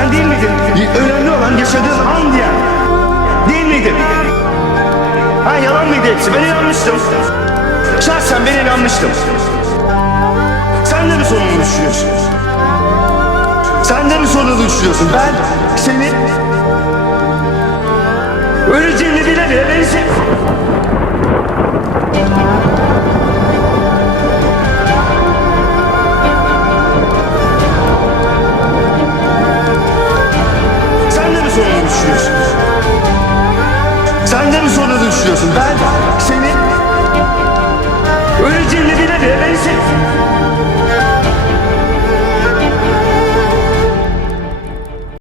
miydin? Önemli olan yaşadığın an diyen. Değil miydin? Ha yalan mıydı hepsi? Ben inanmıştım. Şahsen ben inanmıştım. Sen de mi sonunu düşünüyorsun? Sen de mi sonunu düşünüyorsun? Ben seni öleceğini bile bile beni Sen de mi sonunu düşünüyorsun? Ben seni öleceğini bile bile beni se-